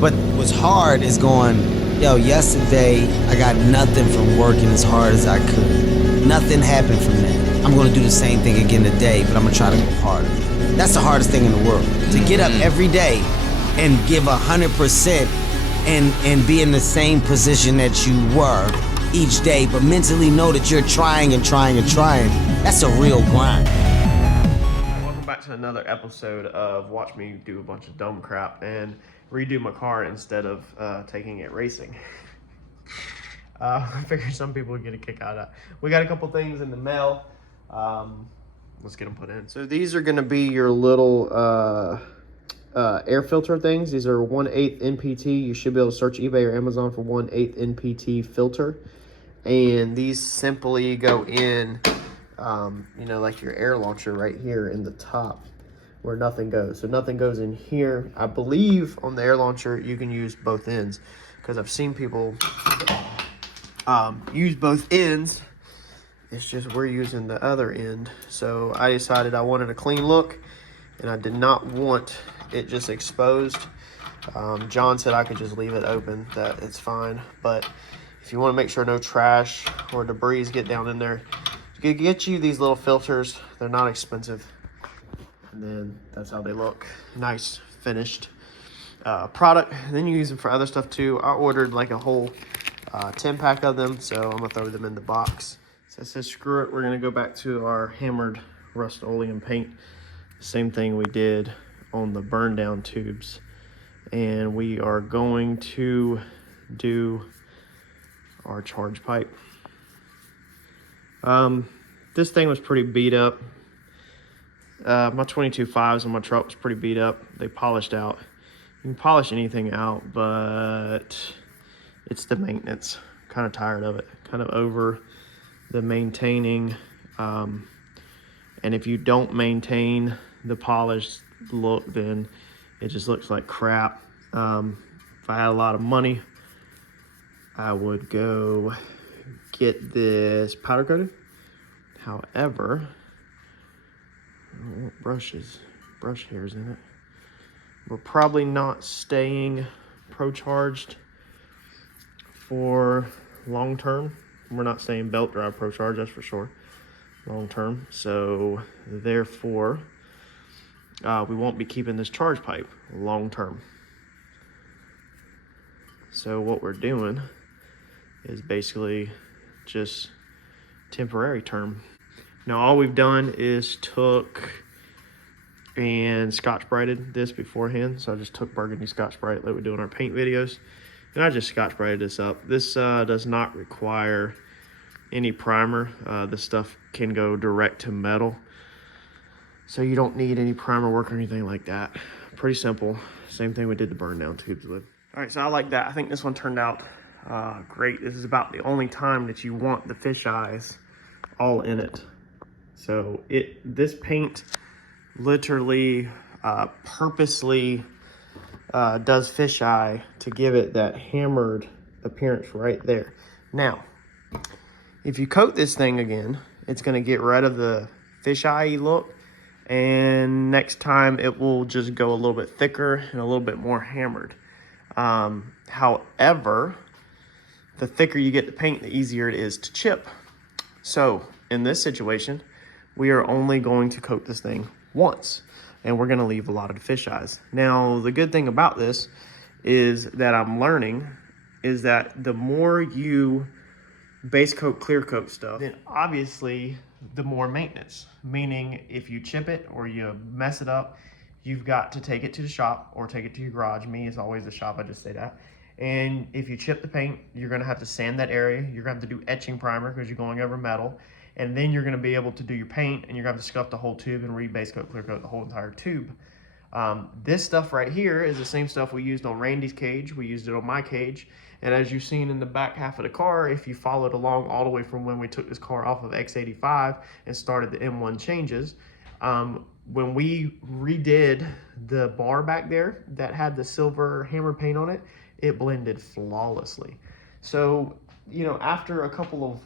But what's hard is going, yo, yesterday I got nothing from working as hard as I could. Nothing happened from that. I'm gonna do the same thing again today, but I'm gonna try to go harder. That's the hardest thing in the world. To get up every day and give 100% and be in the same position that you were each day, but mentally know that you're trying and trying and trying. That's a real grind. Welcome back to another episode of Watch Me Do a bunch of dumb crap and redo my car instead of taking it racing. I figure some people would get a kick out of that. We got a couple things in the mail. Let's get them put in. So these are going to be your little air filter things. These are 1/8 NPT. You should be able to search eBay or Amazon for 1/8 NPT filter. And these simply go in, you know, like your air launcher right here in the top where nothing goes. So nothing goes in here. I believe on the air launcher you can use both ends because I've seen people use both ends. It's just we're using the other end. So I decided I wanted a clean look and I did not want it just exposed. John said I could just leave it open, that it's fine. But if you want to make sure no trash or debris get down in there, you can get you these little filters. They're not expensive. And then that's how they look. Nice finished product. And then you use them for other stuff too. I ordered like a whole 10 pack of them, so I'm gonna throw them in the box. So I said screw it, we're gonna go back to our hammered Rust-Oleum paint. Same thing we did on the burn down tubes. And we are going to do our charge pipe. This thing was pretty beat up. My 22.5s on my truck was pretty beat up. They polished out. You can polish anything out, but it's the maintenance. Kind of tired of it. Kind of over the maintaining. And if you don't maintain the polished look, then it just looks like crap. If I had a lot of money, I would go get this powder coated. However, I don't want brush hairs in it. We're probably not staying Procharged for long term. We're not staying belt drive Procharged, that's for sure, long term. So therefore, we won't be keeping this charge pipe long term. So what we're doing is basically just temporary term. Now all we've done is took and Scotch-Brighted this beforehand. So I just took burgundy Scotch-Brite like we do in our paint videos. And I just Scotch-Brighted this up. This does not require any primer. This stuff can go direct to metal. So you don't need any primer work or anything like that. Pretty simple. Same thing we did the burn down tubes with. All right, so I like that. I think this one turned out great. This is about the only time that you want the fish eyes all in it. So this paint literally purposely does fisheye to give it that hammered appearance right there. Now, if you coat this thing again, it's gonna get rid of the fisheye look, and next time it will just go a little bit thicker and a little bit more hammered. However, the thicker you get the paint, the easier it is to chip. So in this situation, we are only going to coat this thing once, and we're gonna leave a lot of the fisheyes. Now, the good thing about this is that I'm learning is that the more you base coat, clear coat stuff, then obviously the more maintenance. Meaning if you chip it or you mess it up, you've got to take it to the shop or take it to your garage. Me, it's always the shop, I just say that. And if you chip the paint, you're gonna have to sand that area. You're gonna have to do etching primer because you're going over metal. And then you're gonna be able to do your paint, and you're gonna have to scuff the whole tube and re-base coat, clear coat the whole entire tube. This stuff right here is the same stuff we used on Randy's cage. We used it on my cage. And as you've seen in the back half of the car, if you followed along all the way from when we took this car off of X85 and started the M1 changes, when we redid the bar back there that had the silver hammer paint on it, it blended flawlessly. So, you know, after a couple of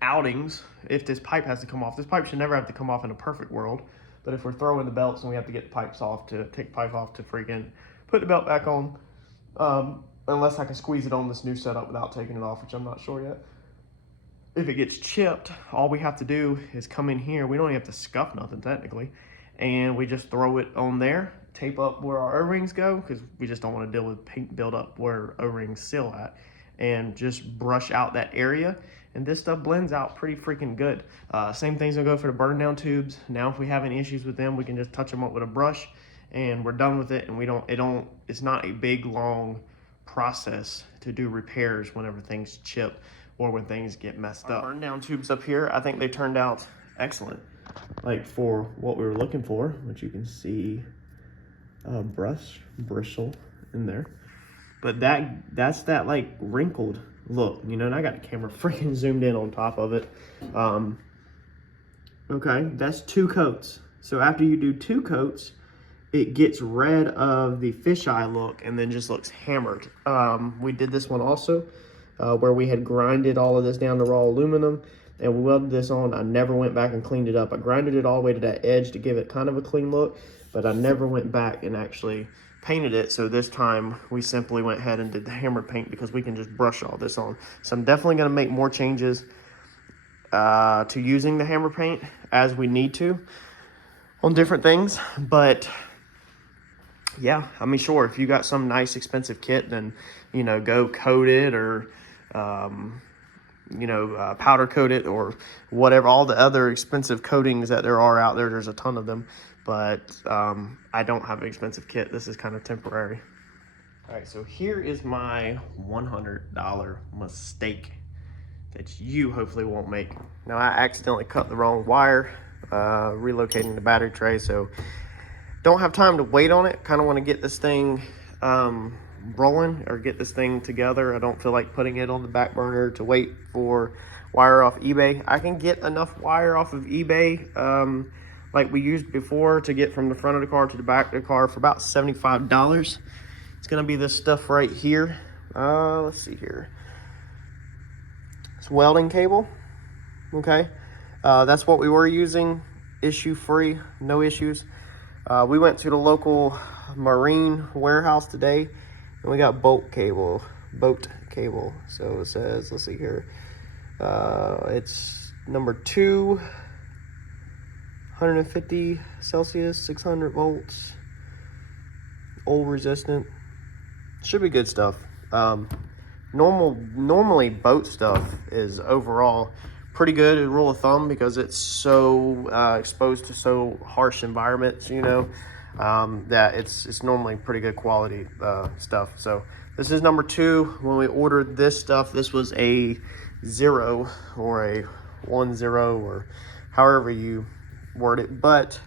outings, if this pipe has to come off, this pipe should never have to come off in a perfect world, but if we're throwing the belts and we have to get the pipes off to take pipe off to freaking put the belt back on, unless I can squeeze it on this new setup without taking it off, which I'm not sure yet. If it gets chipped, all we have to do is come in here. We don't even have to scuff nothing technically. And we just throw it on there, tape up where our O-rings go, because we just don't want to deal with paint buildup where O-rings seal at, and just brush out that area. And this stuff blends out pretty freaking good. Same thing's gonna go for the burn down tubes. Now if we have any issues with them, we can just touch them up with a brush and we're done with it. And it's not a big long process to do repairs whenever things chip or when things get messed up. Burn down tubes up here, I think they turned out excellent. Like for what we were looking for, which you can see bristle in there. But that's that like wrinkled look, you know, and I got the camera freaking zoomed in on top of it. Okay, that's 2 coats. So after you do 2 coats, it gets rid of the fisheye look and then just looks hammered. We did this one also, where we had grinded all of this down to raw aluminum and we welded this on. I never went back and cleaned it up. I grinded it all the way to that edge to give it kind of a clean look, but I never went back and actually painted it. So this time we simply went ahead and did the hammer paint because we can just brush all this on. So I'm definitely going to make more changes to using the hammer paint as we need to on different things. But yeah, I mean, sure, if you got some nice expensive kit, then, you know, go coat it or, you know, powder coat it or whatever, all the other expensive coatings that there are out there. There's a ton of them, but I don't have an expensive kit. This is kind of temporary. All right, so here is my $100 mistake that you hopefully won't make. Now, I accidentally cut the wrong wire, relocating the battery tray, so don't have time to wait on it. Kind of want to get this thing rolling or get this thing together. I don't feel like putting it on the back burner to wait for wire off eBay. I can get enough wire off of eBay like we used before to get from the front of the car to the back of the car for about $75. It's gonna be this stuff right here. Let's see here. It's welding cable, okay? That's what we were using, issue free, no issues. We went to the local marine warehouse today and we got boat cable. So it says, let's see here. It's number 2, 150 Celsius, 600 volts, oil resistant. Should be good stuff. Normally boat stuff is overall pretty good, a rule of thumb, because it's so exposed to so harsh environments, you know, that it's normally pretty good quality stuff. So this is number 2. When we ordered this stuff, this was a 0 or a 10 or however you word it, but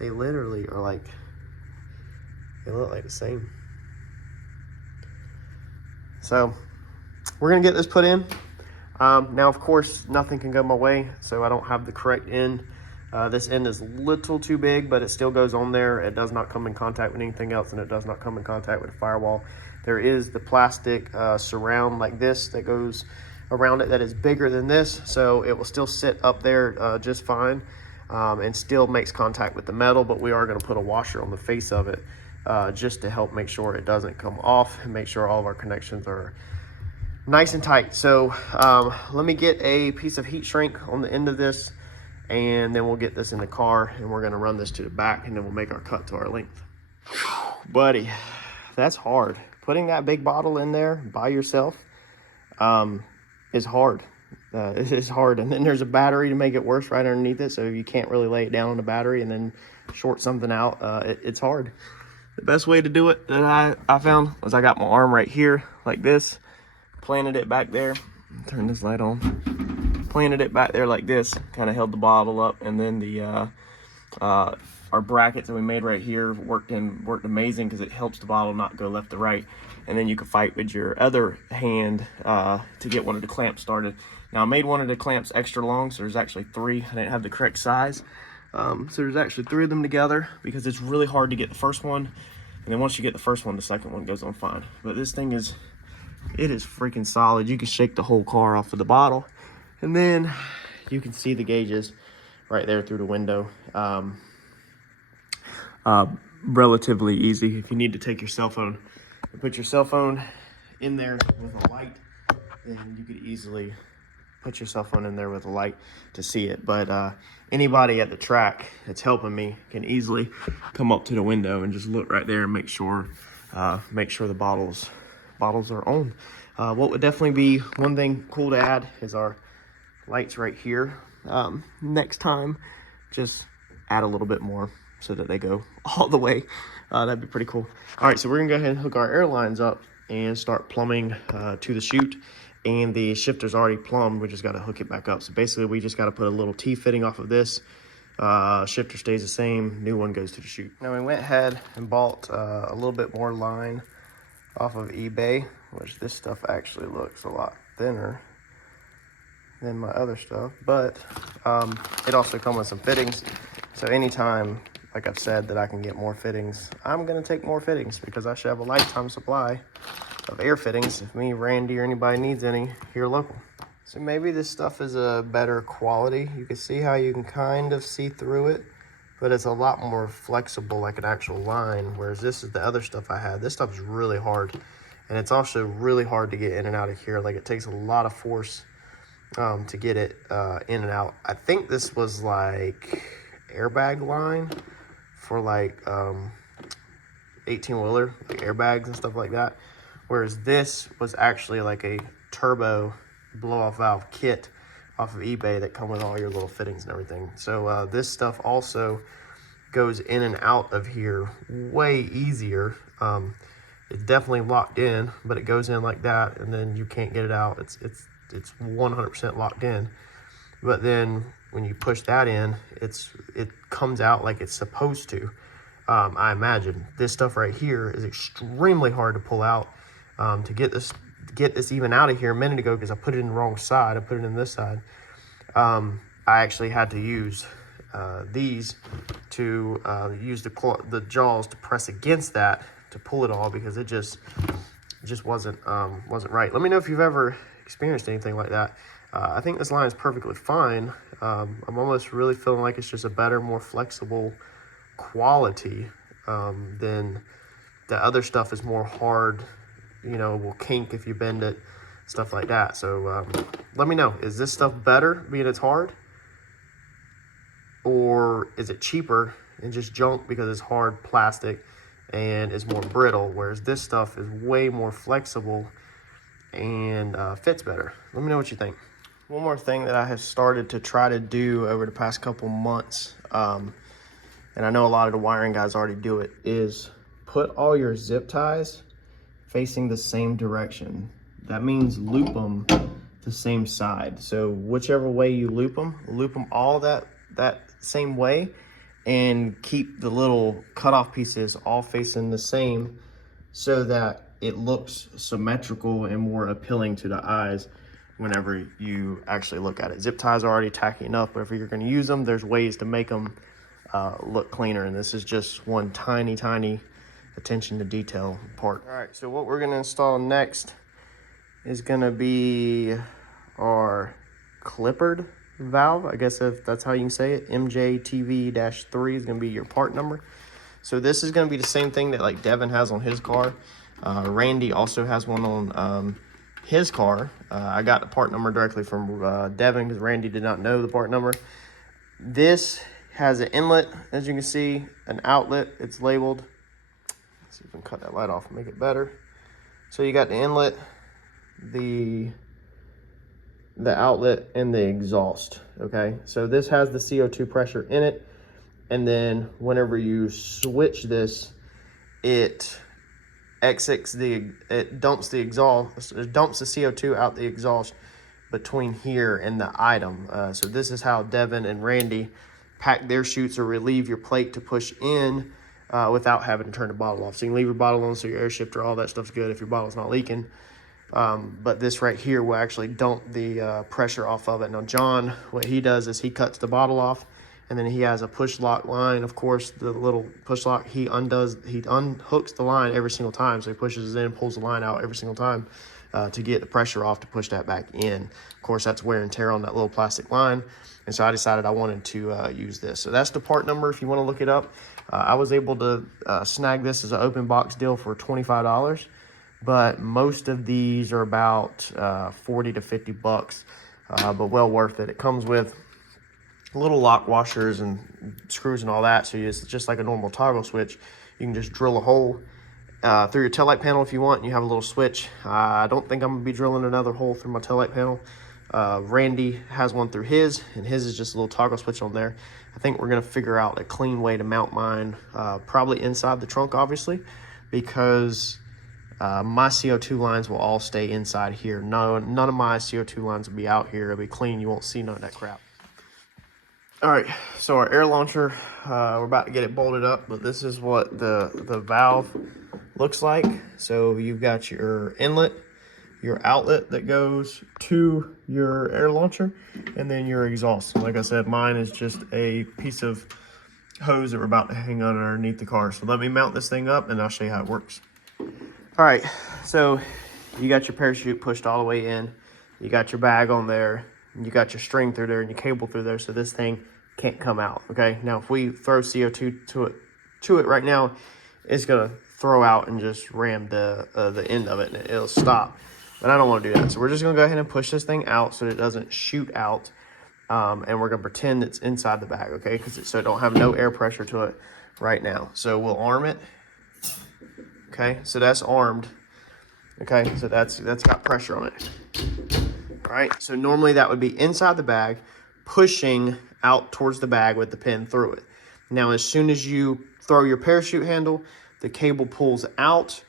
they literally are like, they look like the same. So we're gonna get this put in. Now, of course, nothing can go my way, so I don't have the correct end. This end is a little too big, but it still goes on there. It does not come in contact with anything else, and it does not come in contact with the firewall. There is the plastic surround like this that goes around it that is bigger than this, so it will still sit up there just fine and still makes contact with the metal, but we are going to put a washer on the face of it just to help make sure it doesn't come off and make sure all of our connections are nice and tight. So let me get a piece of heat shrink on the end of this, and then we'll get this in the car and we're going to run this to the back, and then we'll make our cut to our length. Buddy, that's hard. Putting that big bottle in there by yourself is hard. It's hard. And then there's a battery to make it worse right underneath it, so you can't really lay it down on the battery and then short something out. It's hard. The best way to do it that I found was I got my arm right here like this, planted it back there. Turn this light on. Planted it back there like this, kind of held the bottle up, and then the our brackets that we made right here worked amazing because it helps the bottle not go left to right. And then you can fight with your other hand to get one of the clamps started. Now I made one of the clamps extra long, so there's actually 3. I didn't have the correct size. So there's actually 3 of them together because it's really hard to get the first one. And then once you get the first one, the second one goes on fine. But this thing is, it is freaking solid. You can shake the whole car off of the bottle. And then you can see the gauges right there through the window. relatively easy. If you need to take your cell phone and put your cell phone in there with a light, then you could easily put your cell phone in there with a light to see it. But anybody at the track that's helping me can easily come up to the window and just look right there and make sure the bottles are on. What would definitely be one thing cool to add is our lights right here. Next time, just add a little bit more so that they go all the way. That'd be pretty cool. All right, so we're gonna go ahead and hook our air lines up and start plumbing to the chute. And the shifter's already plumbed, we just gotta hook it back up. So basically we just gotta put a little T-fitting off of this. Shifter stays the same, new one goes to the chute. Now we went ahead and bought a little bit more line off of eBay, which this stuff actually looks a lot thinner than my other stuff, but it also comes with some fittings. So anytime, like I've said, that I can get more fittings, I'm gonna take more fittings because I should have a lifetime supply of air fittings if me, Randy, or anybody needs any here local. So maybe this stuff is a better quality. You can see how you can kind of see through it, but it's a lot more flexible like an actual line, whereas this is the other stuff I had. This stuff is really hard, and it's also really hard to get in and out of here. Like, it takes a lot of force to get it in and out. I think this was like airbag line for like 18-wheeler, like airbags and stuff like that. Whereas this was actually like a turbo blow-off valve kit off of eBay that come with all your little fittings and everything. So this stuff also goes in and out of here way easier. It's definitely locked in, but it goes in like that, and then you can't get it out. It's 100% locked in. But then when you push that in, it comes out like it's supposed to. I imagine this stuff right here is extremely hard to pull out. To get this even out of here a minute ago, because I put it in the wrong side, I put it in this side. I actually had to use these to use the jaws to press against that to pull it all, because it just wasn't right. Let me know if you've ever experienced anything like that. I think this line is perfectly fine. I'm almost really feeling like it's just a better, more flexible quality than the other stuff is more hard. You know, will kink if you bend it, stuff like that. So let me know, is this stuff better being it's hard, or is it cheaper and just junk because it's hard plastic and is more brittle, whereas this stuff is way more flexible and fits better? Let me know what you think. One more thing that I have started to try to do over the past couple months, and I know a lot of the wiring guys already do it, is put all your zip ties facing the same direction. That means loop them the same side. So whichever way you loop them all that same way, and keep the little cutoff pieces all facing the same, so that it looks symmetrical and more appealing to the eyes whenever you actually look at it. Zip ties are already tacky enough, but if you're gonna use them, there's ways to make them look cleaner, and this is just one tiny attention to detail part. All right, so what we're gonna install next is gonna be our Clippard valve. I guess if that's how you can say it. MJTV-3 is gonna be your part number. So this is gonna be the same thing that like Devin has on his car. Randy also has one on his car. I got the part number directly from Devin because Randy did not know the part number. This has an inlet, as you can see, an outlet. It's labeled. Let's see if we can cut that light off and make it better. So you got the inlet, the outlet, and the exhaust. Okay, so this has the CO2 pressure in it, and then whenever you switch this, it dumps the exhaust, it dumps the CO2 out the exhaust between here and the item. So this is how Devin and Randy pack their chutes or relieve your plate to push in without having to turn the bottle off. So you can leave your bottle on so your air shifter, all that stuff's good if your bottle's not leaking. But this right here will actually dump the pressure off of it. Now John, what he does is he cuts the bottle off, and then he has a push lock line. Of course, the little push lock, he unhooks the line every single time. So he pushes it in, pulls the line out every single time to get the pressure off to push that back in. Of course, that's wear and tear on that little plastic line. And so I decided I wanted to use this. So that's the part number if you want to look it up. I was able to snag this as an open box deal for $25, but most of these are about 40 to 50 bucks, but well worth it. It comes with little lock washers and screws and all that, so it's just like a normal toggle switch. You can just drill a hole through your taillight panel if you want, and you have a little switch. I don't think I'm gonna be drilling another hole through my taillight panel. Randy has one through his, and his is just a little toggle switch on there. I think we're gonna figure out a clean way to mount mine, probably inside the trunk, obviously, because my CO2 lines will all stay inside here. None of my CO2 lines will be out here. It'll be clean. You won't see none of that crap. All right, so our air launcher, we're about to get it bolted up, but this is what the valve looks like. So you've got your inlet, your outlet that goes to your air launcher, and then your exhaust. Like I said, mine is just a piece of hose that we're about to hang on underneath the car. So let me mount this thing up and I'll show you how it works. All right, so you got your parachute pushed all the way in, you got your bag on there, and you got your string through there and your cable through there, so this thing can't come out. Okay, now if we throw CO2 to it right now, it's gonna throw out and just ram the end of it, and it'll stop. But I don't want to do that, so we're just gonna go ahead and push this thing out so that it doesn't shoot out, and we're gonna pretend it's inside the bag, okay? So it don't have no air pressure to it right now. So we'll arm it. Okay, so that's armed. Okay, so that's got pressure on it. All right, so normally that would be inside the bag, pushing out towards the bag with the pin through it. Now, as soon as you throw your parachute handle, the cable pulls out.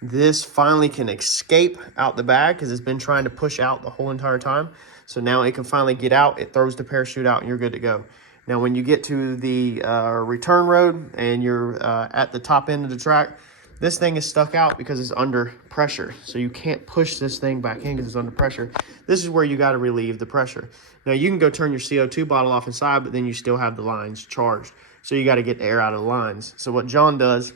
This finally can escape out the bag because it's been trying to push out the whole entire time. So now it can finally get out, it throws the parachute out, and you're good to go. Now, when you get to the return road and you're at the top end of the track, this thing is stuck out because it's under pressure. So you can't push this thing back in because it's under pressure. This is where you got to relieve the pressure. Now you can go turn your CO2 bottle off inside, but then you still have the lines charged. So you got to get the air out of the lines. So what John does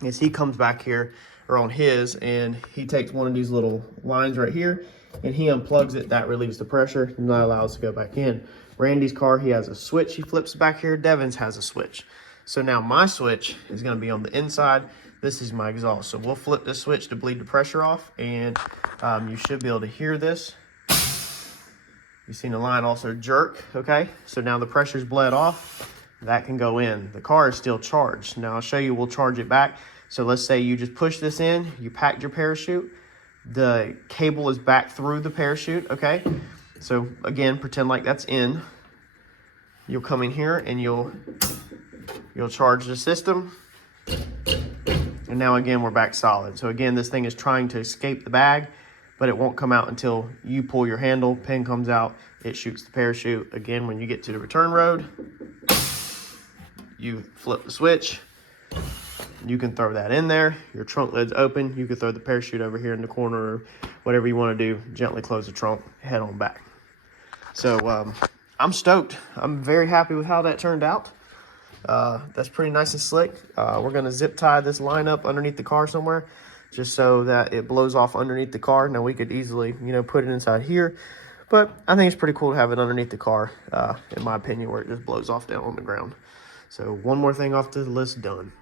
is he comes back here, or on his, and he takes one of these little lines right here and he unplugs it. That relieves the pressure and that allows it to go back in. Randy's car, he has a switch he flips back here. Devin's has a switch. So now my switch is going to be on the inside. This is my exhaust. So we'll flip this switch to bleed the pressure off, and you should be able to hear this. You've seen the line also jerk, okay? So now the pressure's bled off. That can go in. The car is still charged. Now I'll show you, we'll charge it back. So let's say you just push this in, you packed your parachute, the cable is back through the parachute, okay? So again, pretend like that's in. You'll come in here and you'll charge the system. And now again, we're back solid. So again, this thing is trying to escape the bag, but it won't come out until you pull your handle, pin comes out, it shoots the parachute. Again, when you get to the return road, you flip the switch, you can throw that in there, your trunk lid's open, you can throw the parachute over here in the corner, or whatever you want to do, gently close the trunk, head on back. So I'm stoked. I'm very happy with how that turned out. That's pretty nice and slick. We're going to zip tie this line up underneath the car somewhere, just so that it blows off underneath the car. Now we could easily, put it inside here, but I think it's pretty cool to have it underneath the car, in my opinion, where it just blows off down on the ground. So one more thing off the list, done.